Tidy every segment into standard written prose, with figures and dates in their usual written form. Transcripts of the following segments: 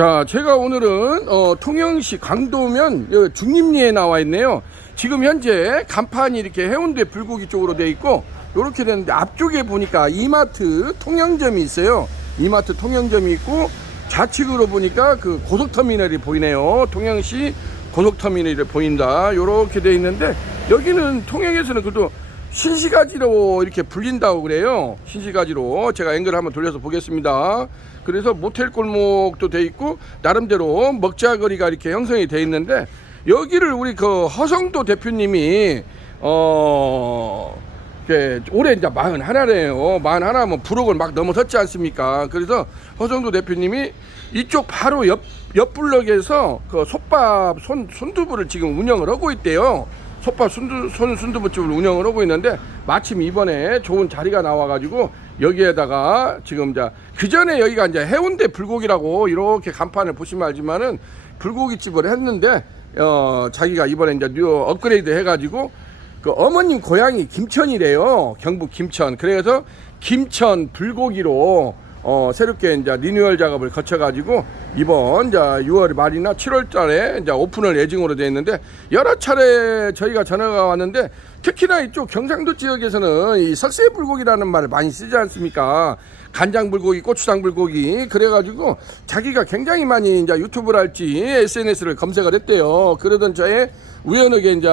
자, 제가 오늘은 통영시 강도면 중림리에 나와 있네요. 지금 현재 간판이 이렇게 해운대 불고기 쪽으로 돼 있고 이렇게 되는데 앞쪽에 보니까 이마트 통영점이 있어요. 이마트 통영점이 있고 좌측으로 보니까 그 고속터미널이 보이네요. 통영시 고속터미널이 보인다. 이렇게 돼 있는데 여기는 통영에서는 그래도 신시가지로 이렇게 불린다고 그래요. 신시가지로 제가 앵글을 한번 돌려서 보겠습니다. 그래서 모텔 골목도 돼 있고 나름대로 먹자거리가 이렇게 형성이 돼 있는데 여기를 우리 그 허성도 대표님이 올해 이제 41이에요. 41하면 불억을 막 넘어섰지 않습니까? 그래서 허성도 대표님이 이쪽 바로 옆 블럭에서 그 솥밥 손두부를 지금 운영을 하고 있대요. 솥밥 순두부집을 운영을 하고 있는데 마침 이번에 좋은 자리가 나와가지고 여기에다가 지금 그 전에 여기가 이제 해운대 불고기라고 이렇게 간판을 보시면 알지만은 불고기집을 했는데 자기가 이번에 이제 뉴 업그레이드 해가지고 그 어머님 고향이 김천이래요. 경북 김천. 그래서 김천 불고기로 새롭게 이제 리뉴얼 작업을 거쳐가지고 이번 이제 6월 말이나 7월 달에 이제 오픈을 예정으로 되어 있는데 여러 차례 저희가 전화가 왔는데 특히나 이쪽 경상도 지역에서는 이 석쇠 불고기라는 말을 많이 쓰지 않습니까? 간장 불고기, 고추장 불고기. 그래가지고 자기가 굉장히 많이 이제 유튜브를 할지 SNS를 검색을 했대요. 그러던 저에 우연하게 이제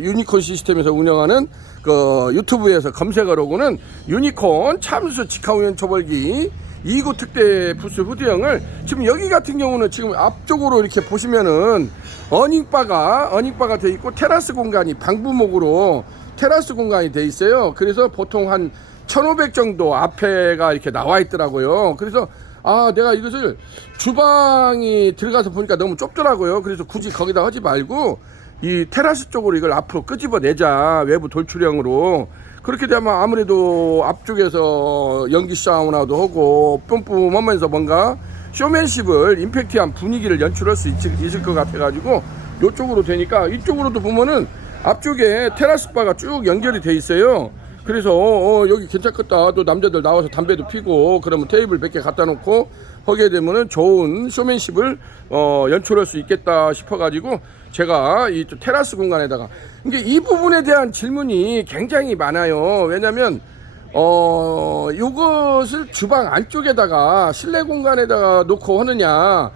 유니콘 시스템에서 운영하는 그 유튜브에서 검색을 하고는 유니콘 참수 직화우연 초벌기 2구 특대 부스 후드형을 지금 여기 같은 경우는 지금 앞쪽으로 이렇게 보시면은 어닝바가 돼 있고 테라스 공간이 방부목으로 테라스 공간이 돼 있어요. 그래서 보통 한 1500 정도 앞에가 이렇게 나와 있더라고요. 그래서 내가 이것을 주방이 들어가서 보니까 너무 좁더라고요. 그래서 굳이 거기다 하지 말고 이 테라스 쪽으로 이걸 앞으로 끄집어 내자. 외부 돌출형으로. 그렇게 되면 아무래도 앞쪽에서 연기 사우나도 하고 뿜뿜하면서 뭔가 쇼맨십을 임팩트한 분위기를 연출할 수 있을 것 같아 가지고 이쪽으로 되니까 이쪽으로도 보면은 앞쪽에 테라스 바가 쭉 연결이 돼 있어요. 그래서 여기 괜찮겠다. 또 남자들 나와서 담배도 피고 그러면 테이블 몇 개 갖다 놓고 하게 되면은 좋은 쇼맨십을 연출할 수 있겠다 싶어 가지고 제가 이 테라스 공간에다가 이 부분에 대한 질문이 굉장히 많아요. 왜냐면 요것을 주방 안쪽에다가 실내 공간에다가 놓고 하느냐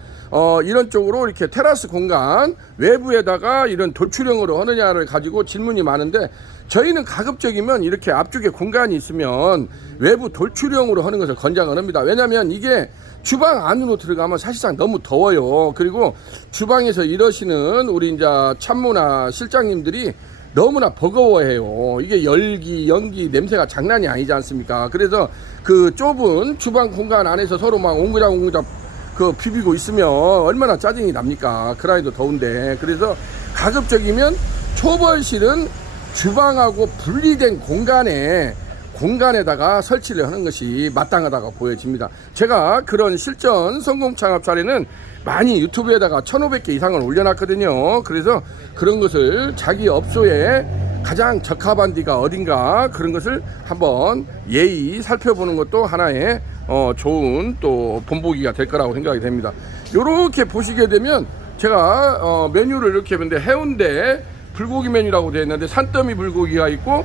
이런 쪽으로 이렇게 테라스 공간 외부에다가 이런 돌출형으로 하느냐를 가지고 질문이 많은데 저희는 가급적이면 이렇게 앞쪽에 공간이 있으면 외부 돌출형으로 하는 것을 권장을 합니다. 왜냐면 이게 주방 안으로 들어가면 사실상 너무 더워요. 그리고 주방에서 일하시는 우리 이제 참모나 실장님들이 너무나 버거워해요. 이게 열기, 연기, 냄새가 장난이 아니지 않습니까? 그래서 그 좁은 주방 공간 안에서 서로 막 옹그작 그 비비고 있으면 얼마나 짜증이 납니까? 그 나이도 더운데. 그래서 가급적이면 초벌실은 주방하고 분리된 공간에다가 설치를 하는 것이 마땅하다고 보여집니다. 제가 그런 실전 성공 창업 사례는 많이 유튜브에다가 1500개 이상을 올려놨거든요. 그래서 그런 것을 자기 업소에 가장 적합한 데가 어딘가 그런 것을 한번 예의 살펴보는 것도 하나의 좋은 또 본보기가 될 거라고 생각이 됩니다. 이렇게 보시게 되면 제가 메뉴를 이렇게 했는데 해운대 불고기 메뉴라고 되어 있는데 산더미 불고기가 있고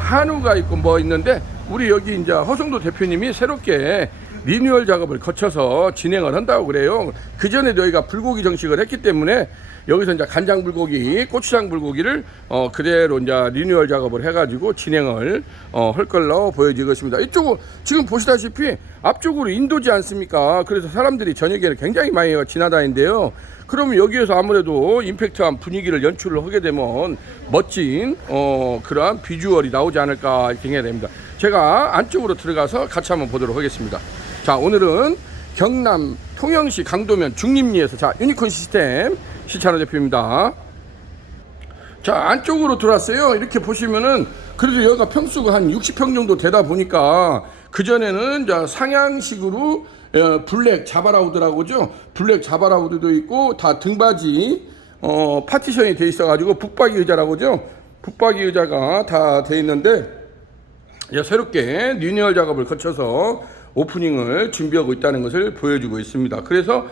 한우가 있고 뭐 있는데 우리 여기 이제 허성도 대표님이 새롭게 리뉴얼 작업을 거쳐서 진행을 한다고 그래요. 그 전에 저희가 불고기 정식을 했기 때문에 여기서 이제 간장 불고기, 고추장 불고기를 그대로 이제 리뉴얼 작업을 해가지고 진행을 할 걸로 보여지고 있습니다. 이쪽은 지금 보시다시피 앞쪽으로 인도지 않습니까? 그래서 사람들이 저녁에는 굉장히 많이 지나다니는데요. 그러면 여기에서 아무래도 임팩트한 분위기를 연출을 하게 되면 멋진 그러한 비주얼이 나오지 않을까 이렇게 생각이 됩니다. 제가 안쪽으로 들어가서 같이 한번 보도록 하겠습니다. 자, 오늘은 경남 통영시 강도면 중림리에서 유니콘 시스템 시찬호 대표입니다. 자, 안쪽으로 들어왔어요. 이렇게 보시면은 그래도 여기가 평수가 한 60평 정도 되다 보니까 그전에는 이제 상향식으로 블랙 자바라우드라고 하죠. 블랙 자바라우드도 있고 다 등받이 파티션이 돼 있어 가지고 북박이 의자라고 하죠. 북박이 의자가 다 돼 있는데 새롭게 리뉴얼 작업을 거쳐서 오프닝을 준비하고 있다는 것을 보여주고 있습니다. 그래서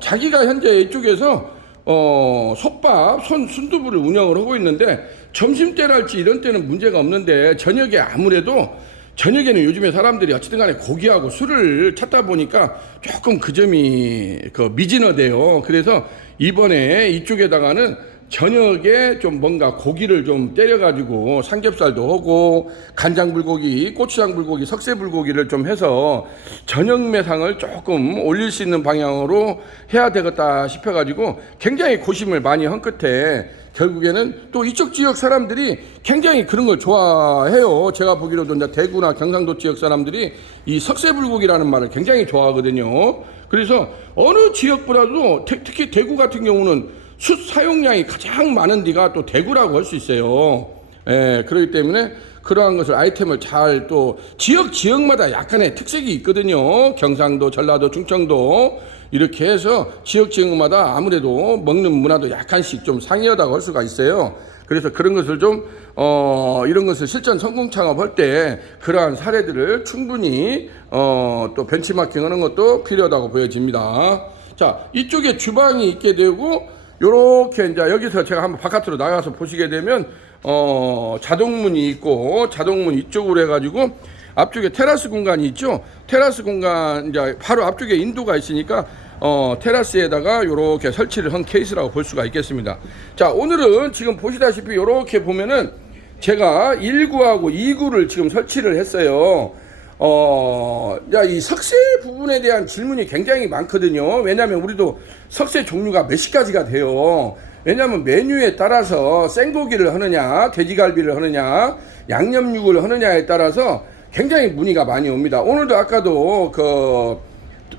자기가 현재 이쪽에서 솥밥, 순두부를 운영을 하고 있는데 점심때랄지 이런 때는 문제가 없는데 저녁에 아무래도 저녁에는 요즘에 사람들이 어쨌든 간에 고기하고 술을 찾다 보니까 조금 그 점이 미진하대요. 그래서 이번에 이쪽에다가는 저녁에 좀 뭔가 고기를 좀 때려가지고 삼겹살도 하고 간장 불고기, 고추장 불고기, 석쇠 불고기를 좀 해서 저녁 매상을 조금 올릴 수 있는 방향으로 해야 되겠다 싶어가지고 굉장히 고심을 많이 한 끝에 결국에는 또 이쪽 지역 사람들이 굉장히 그런 걸 좋아해요. 제가 보기로도 이제 대구나 경상도 지역 사람들이 이 석쇠 불고기라는 말을 굉장히 좋아하거든요. 그래서 어느 지역보다도 특히 대구 같은 경우는 숯 사용량이 가장 많은 데가 또 대구라고 할 수 있어요. 예, 그렇기 때문에 그러한 것을 아이템을 잘 또 지역마다 약간의 특색이 있거든요. 경상도, 전라도, 충청도 이렇게 해서 지역마다 아무래도 먹는 문화도 약간씩 좀 상이하다고 할 수가 있어요. 그래서 그런 것을 좀 이런 것을 실전 성공 창업할 때 그러한 사례들을 충분히 또 벤치마킹하는 것도 필요하다고 보여집니다. 자, 이쪽에 주방이 있게 되고 요렇게 이제 여기서 제가 한번 바깥으로 나가서 보시게 되면 자동문이 있고 자동문 이쪽으로 해가지고 앞쪽에 테라스 공간이 있죠. 테라스 공간 이제 바로 앞쪽에 인도가 있으니까 테라스에다가 요렇게 설치를 한 케이스라고 볼 수가 있겠습니다. 자, 오늘은 지금 보시다시피 요렇게 보면은 제가 1구하고 2구를 지금 설치를 했어요. 이 석쇠 부분에 대한 질문이 굉장히 많거든요. 왜냐면 우리도 석쇠 종류가 몇십 가지가 돼요. 왜냐면 메뉴에 따라서 생고기를 하느냐, 돼지갈비를 하느냐, 양념육을 하느냐에 따라서 굉장히 문의가 많이 옵니다. 오늘도 아까도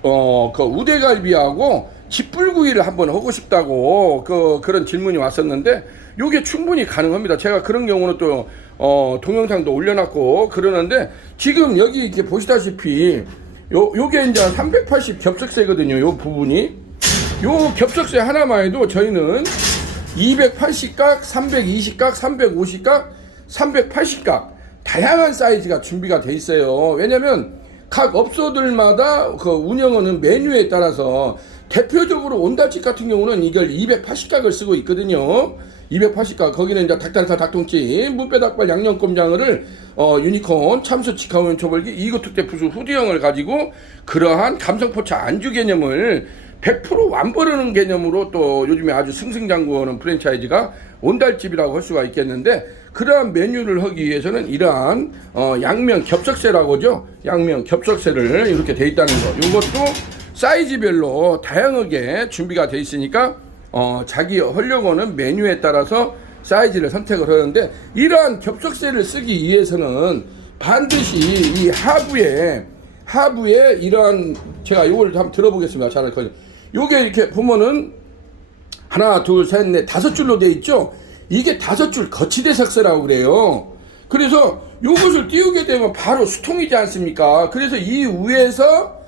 우대갈비하고 집불구이를 한번 하고 싶다고 그런 질문이 왔었는데 요게 충분히 가능합니다. 제가 그런 경우는 또 동영상도 올려놨고 그러는데 지금 여기 이렇게 보시다시피 요게 이제 380 겹석쇠거든요. 요 부분이 요 겹석쇠 하나만 해도 저희는 280각, 320각, 350각, 380각 다양한 사이즈가 준비가 돼 있어요. 왜냐면 각 업소들마다 그 운영하는 메뉴에 따라서 대표적으로 온달집 같은 경우는 이걸 280각을 쓰고 있거든요. 280각 거기는 이제 닭다리살, 닭통찜, 무뼈닭발, 양념꼼장어를 유니콘, 참수, 직화우연 초벌기, 2구 특대 부수 후디형을 가지고 그러한 감성포차 안주 개념을 100% 완버르는 개념으로 또 요즘에 아주 승승장구하는 프랜차이즈가 온달집이라고 할 수가 있겠는데 그러한 메뉴를 하기 위해서는 이러한 양면 겹석쇠라고 하죠. 양면 겹석쇠를 이렇게 돼 있다는 거. 이것도 사이즈별로 다양하게 준비가 돼 있으니까 자기 하려고 하는 메뉴에 따라서 사이즈를 선택을 하는데 이러한 겹석쇠를 쓰기 위해서는 반드시 이 하부에 이러한 제가 이걸 한번 들어보겠습니다. 잘 요게 이렇게 보면은 하나, 둘, 셋, 넷, 5줄로 돼 있죠. 이게 5줄 거치대 석쇠라고 그래요. 그래서 요것을 띄우게 되면 바로 수통이지 않습니까? 그래서 이 위에서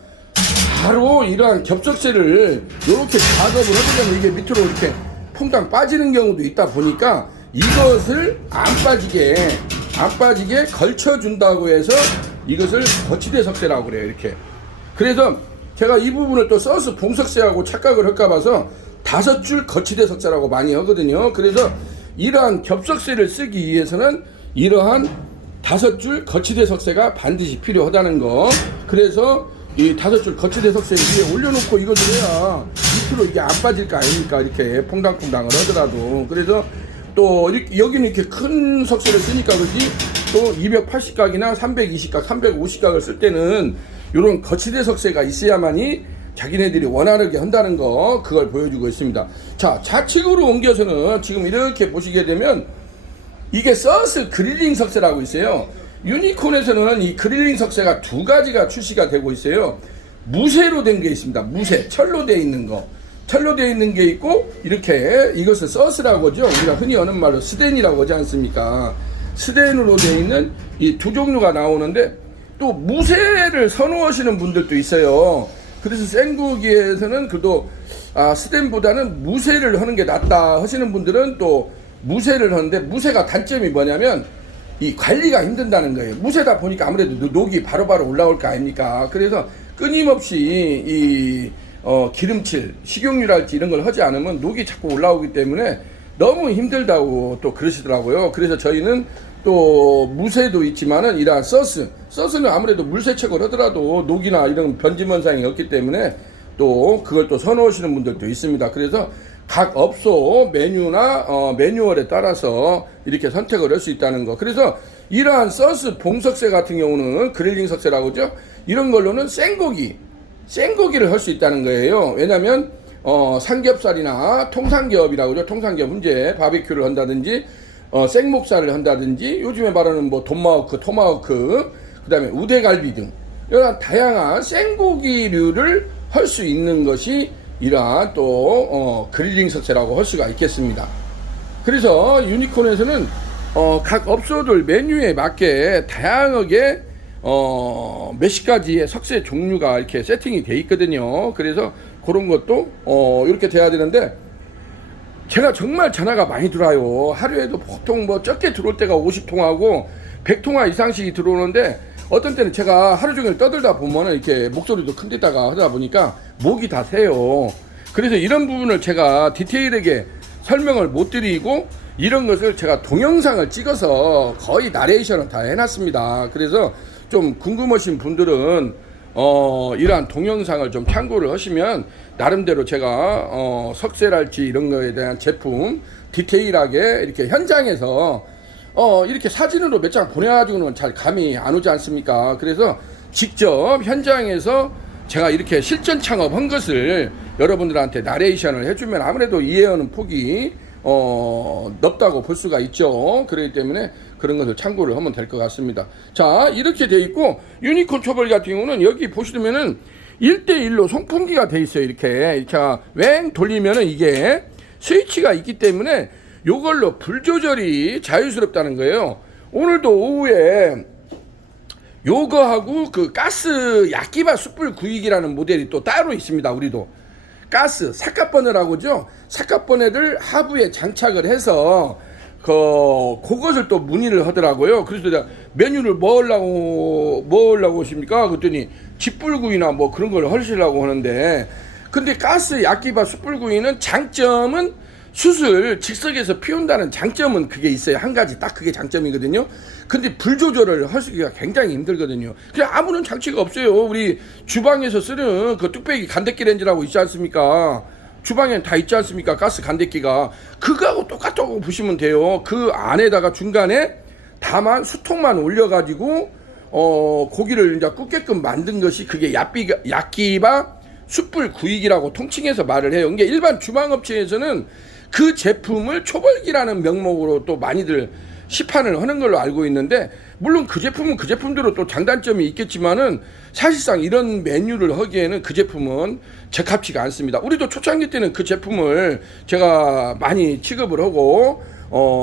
바로 이러한 겹석쇠를 이렇게 작업을 해보자면 이게 밑으로 이렇게 퐁당 빠지는 경우도 있다 보니까 이것을 안 빠지게 걸쳐준다고 해서 이것을 거치대 석쇠라고 그래요. 이렇게. 그래서 제가 이 부분을 또 서스 봉석쇠하고 착각을 할까 봐서 5줄 거치대 석쇠라고 많이 하거든요. 그래서 이러한 겹석쇠를 쓰기 위해서는 이러한 5줄 거치대 석쇠가 반드시 필요하다는 거. 그래서 이 5줄 거치대 석쇠 위에 올려놓고 이것을 해야 밑으로 이게 안 빠질 거 아닙니까? 이렇게 퐁당퐁당을 하더라도. 그래서 또 여기는 이렇게 큰 석쇠를 쓰니까 그렇지 또 280각이나 320각, 350각을 쓸 때는 이런 거치대 석쇠가 있어야만이 자기네들이 원활하게 한다는 거 그걸 보여주고 있습니다. 자, 좌측으로 옮겨서는 지금 이렇게 보시게 되면 이게 서스 그릴링 석쇠라고 있어요. 유니콘에서는 이 그릴링 석쇠가 2가지가 출시가 되고 있어요. 무쇠로 된 게 있습니다. 무쇠, 철로 되어 있는 거. 철로 되어 있는 게 있고 이렇게 이것을 서스라고 하죠. 우리가 흔히 하는 말로 스덴이라고 하지 않습니까? 스덴으로 되어 있는 이 2종류가 나오는데 또 무쇠를 선호하시는 분들도 있어요. 그래서 생고기에서는 그래도 스텐보다는 무쇠를 하는 게 낫다 하시는 분들은 또 무쇠를 하는데 무쇠가 단점이 뭐냐면 이 관리가 힘든다는 거예요. 무쇠다 보니까 아무래도 녹이 바로바로 올라올 거 아닙니까? 그래서 끊임없이 이 기름칠, 식용유랄지 이런 걸 하지 않으면 녹이 자꾸 올라오기 때문에 너무 힘들다고 또 그러시더라고요. 그래서 저희는 또 무쇠도 있지만은 이러한 서스는 아무래도 물 세척을 하더라도 녹이나 이런 변진 현상이 없기 때문에 또 그걸 또 선호하시는 분들도 있습니다. 그래서 각 업소 메뉴나 매뉴얼에 따라서 이렇게 선택을 할 수 있다는 거. 그래서 이러한 서스 봉석쇠 같은 경우는 그릴링 석쇠라고 하죠. 이런 걸로는 생고기를 할 수 있다는 거예요. 왜냐면 삼겹살이나 통삼겹이라고 하죠. 통삼겹 훈제 바비큐를 한다든지 생목살을 한다든지 요즘에 말하는 뭐 돈마호크, 토마호크, 그다음에 우대갈비 등 이런 다양한 생고기류를 할 수 있는 것이 이러한 또 그릴링 석쇠라고 할 수가 있겠습니다. 그래서 유니콘에서는 각 업소들 메뉴에 맞게 다양하게 몇십 가지의 석쇠 종류가 이렇게 세팅이 돼 있거든요. 그래서 그런 것도 이렇게 돼야 되는데 제가 정말 전화가 많이 들어와요. 하루에도 보통 뭐 적게 들어올 때가 50통하고 100통화 이상씩이 들어오는데 어떤 때는 제가 하루 종일 떠들다 보면은 이렇게 목소리도 큰 데다가 하다 보니까 목이 다 새요. 그래서 이런 부분을 제가 디테일하게 설명을 못 드리고 이런 것을 제가 동영상을 찍어서 거의 나레이션을 다 해놨습니다. 그래서 좀 궁금하신 분들은 이러한 동영상을 좀 참고를 하시면 나름대로 제가 석쇠랄지 이런 거에 대한 제품 디테일하게 이렇게 현장에서 이렇게 사진으로 몇 장 보내가지고는 잘 감이 안 오지 않습니까? 그래서 직접 현장에서 제가 이렇게 실전 창업한 것을 여러분들한테 나레이션을 해주면 아무래도 이해하는 폭이 넓다고 볼 수가 있죠. 그렇기 때문에 그런 것을 참고를 하면 될 것 같습니다. 자, 이렇게 돼 있고 유니콘 초벌 같은 경우는 여기 보시면은 1대1로 송풍기가 돼 있어요. 이렇게 자, 웽 돌리면은 이게 스위치가 있기 때문에 요걸로 불 조절이 자유스럽다는 거예요. 오늘도 오후에 요거하고 그 가스 야끼바 숯불 구이기라는 모델이 또 따로 있습니다. 우리도 가스 삭갓버너라고 하죠. 삭갓버너를 하부에 장착을 해서 그것을 또 문의를 하더라고요. 그래서 내가 메뉴를 뭐 하려고 하십니까? 그랬더니 집불구이나 뭐 그런 걸 하시려고 하는데, 근데 가스 야끼바 숯불구이는 장점은 숯을 즉석에서 피운다는 장점은 그게 있어요. 한 가지 딱 그게 장점이거든요. 근데 불 조절을 하기가 굉장히 힘들거든요. 그냥 아무런 장치가 없어요. 우리 주방에서 쓰는 그 뚝배기 간대기 렌즈라고 있지 않습니까? 주방엔 다 있지 않습니까? 가스 간대기가 그거하고 똑같다고 보시면 돼요. 그 안에다가 중간에 다만 수통만 올려가지고 고기를 이제 굽게끔 만든 것이 그게 야끼바 숯불 구이기라고 통칭해서 말을 해요. 그러니까 일반 주방업체에서는 그 제품을 초벌기라는 명목으로 또 많이들 시판을 하는 걸로 알고 있는데, 물론 그 제품은 그 제품대로 또 장단점이 있겠지만은 사실상 이런 메뉴를 하기에는 그 제품은 적합치가 않습니다. 우리도 초창기 때는 그 제품을 제가 많이 취급을 하고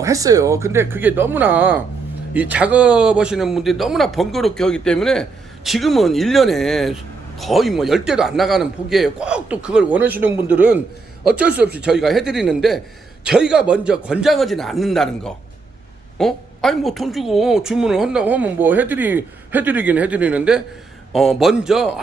했어요. 근데 그게 너무나 이 작업하시는 분들이 너무나 번거롭게 하기 때문에 지금은 1년에 거의 뭐 10대도 안 나가는 폭이에요. 꼭 또 그걸 원하시는 분들은 어쩔 수 없이 저희가 해드리는데, 저희가 먼저 권장하지는 않는다는 거. 아니 뭐 돈 주고 주문을 한다고 하면 뭐 해드리긴 해드리는데 먼저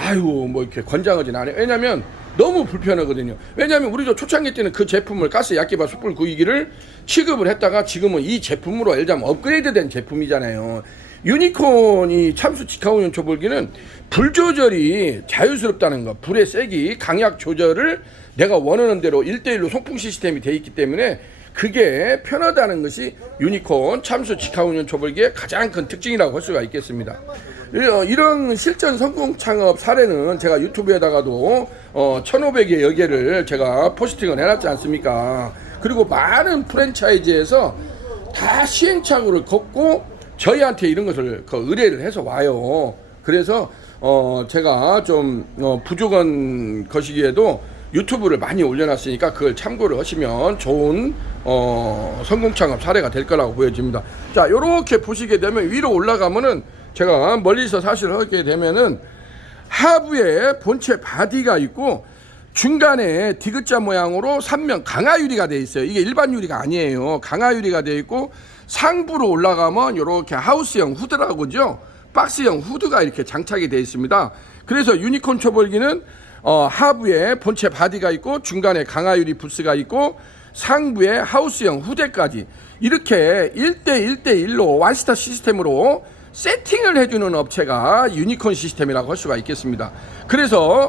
뭐 이렇게 권장하지는 않아요. 왜냐면 너무 불편하거든요. 왜냐면 우리도 초창기 때는 그 제품을 가스 야끼바 숯불 구이기를 취급을 했다가 지금은 이 제품으로 예를 들면 업그레이드된 제품이잖아요. 유니콘이 참수 직화운용 초벌기는 불 조절이 자유스럽다는 거, 불의 세기, 강약 조절을 내가 원하는 대로 1대1로 송풍 시스템이 돼 있기 때문에 그게 편하다는 것이 유니콘 참수 직화운용 초벌기의 가장 큰 특징이라고 할 수가 있겠습니다. 이런 실전 성공 창업 사례는 제가 유튜브에다가도 1,500여 개를 제가 포스팅을 해놨지 않습니까? 그리고 많은 프랜차이즈에서 다 시행착오를 겪고 저희한테 이런 것을 의뢰를 해서 와요. 그래서 제가 좀 부족한 것이기에도 유튜브를 많이 올려놨으니까 그걸 참고를 하시면 좋은 성공 창업 사례가 될 거라고 보여집니다. 자, 요렇게 보시게 되면 위로 올라가면은 제가 멀리서 사실을 하게 되면은 하부에 본체 바디가 있고 중간에 디귿자 모양으로 3면 강화 유리가 되어 있어요. 이게 일반 유리가 아니에요. 강화 유리가 되어 있고 상부로 올라가면 이렇게 하우스형 후드라고 그러죠. 박스형 후드가 이렇게 장착이 되어 있습니다. 그래서 유니콘 초벌기는 하부에 본체 바디가 있고 중간에 강화유리 부스가 있고 상부에 하우스형 후대까지 이렇게 1대1대1로 완스타 시스템으로 세팅을 해주는 업체가 유니콘 시스템이라고 할 수가 있겠습니다. 그래서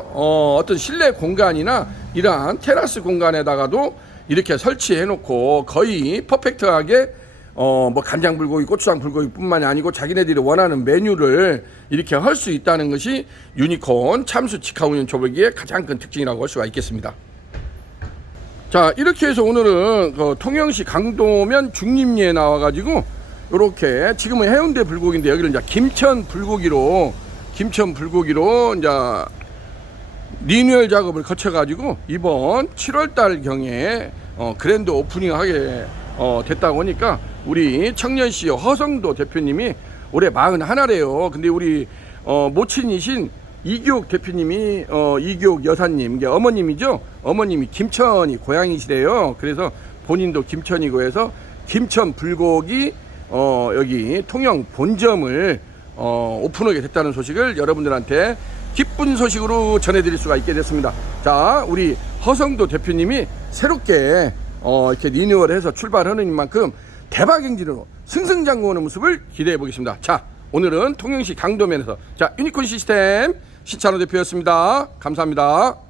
어떤 실내 공간이나 이러한 테라스 공간에다가도 이렇게 설치해 놓고 거의 퍼펙트하게 뭐 간장 불고기, 고추장 불고기 뿐만이 아니고 자기네들이 원하는 메뉴를 이렇게 할 수 있다는 것이 유니콘 참수 직화운영 조별기의 가장 큰 특징이라고 할 수가 있겠습니다. 자, 이렇게 해서 오늘은 통영시 강도면 중림리에 나와가지고 이렇게 지금은 해운대 불고기인데 여기를 이제 김천 불고기로 이제 리뉴얼 작업을 거쳐가지고 이번 7월달 경에 그랜드 오프닝 하게 됐다고 하니까 우리 청년시 허성도 대표님이 올해 41래요. 근데 우리 모친이신 이기옥 대표님이 이기옥 여사님, 이게 어머님이죠. 어머님이 김천이 고향이시래요. 그래서 본인도 김천이고 해서 김천 불고기 여기 통영 본점을 오픈하게 됐다는 소식을 여러분들한테 기쁜 소식으로 전해드릴 수가 있게 됐습니다. 자, 우리 허성도 대표님이 새롭게 이렇게 리뉴얼해서 출발하는 만큼 대박 행진으로 승승장구하는 모습을 기대해 보겠습니다. 자, 오늘은 통영시 강도면에서 자 유니콘 시스템 신찬호 대표였습니다. 감사합니다.